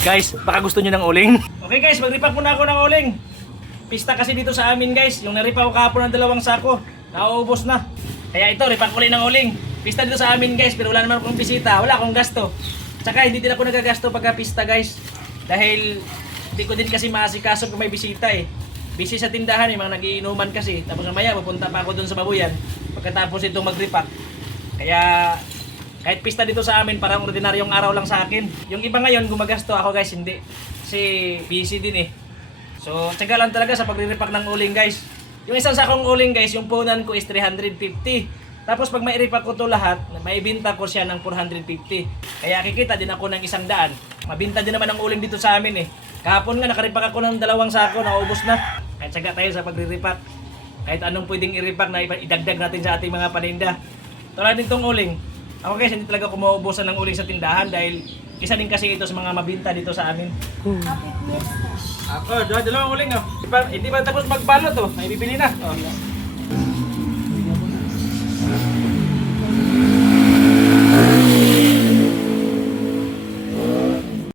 Guys, baka gusto nyo ng uling. Okay guys, mag-repack muna ako ng uling. Pista kasi dito sa amin guys. Yung na-repack ko kahapon ng 2 sako. Nauubos na. Kaya ito, repack ulit ng uling. Pista dito sa amin guys, pero wala naman akong bisita. Wala akong gasto. Tsaka hindi din ako nagagasto pagka pista guys. Dahil hindi ko din kasi maasikaso kung may bisita eh. Busy sa tindahan eh, mga nagiinuman kasi. Tapos mamaya pupunta pa ako doon sa babuyan. Pagkatapos itong mag-repack. Kaya kahit pista dito sa amin, parang ordinaryong araw lang sa akin. Yung iba ngayon, gumagasto ako guys, hindi. Kasi busy din eh. So, tsaga lang talaga sa pagre-repack ng uling guys. Yung isang sakong uling guys, yung punan ko is 350. Tapos pag may repack ko to lahat, may ibenta ko siya ng 450. Kaya kikita din ako ng 100. Mabinta din naman ang uling dito sa amin eh. Kahapon nga, nakarepack ako ng 2 sako, naubos na. Kaya tsaga tayo sa pagre-repack. Kahit anong pwedeng i-repack na idagdag natin sa ating mga paninda. Tulad nitong uling. Ako guys, hindi talaga ako mauubusan ng uling sa tindahan dahil isa din kasi ito sa mga mabinta dito sa amin. Happy Fiesta. Ako, dalawang uling oh. Hindi ba tapos magbalot oh? May bibili na. Oh.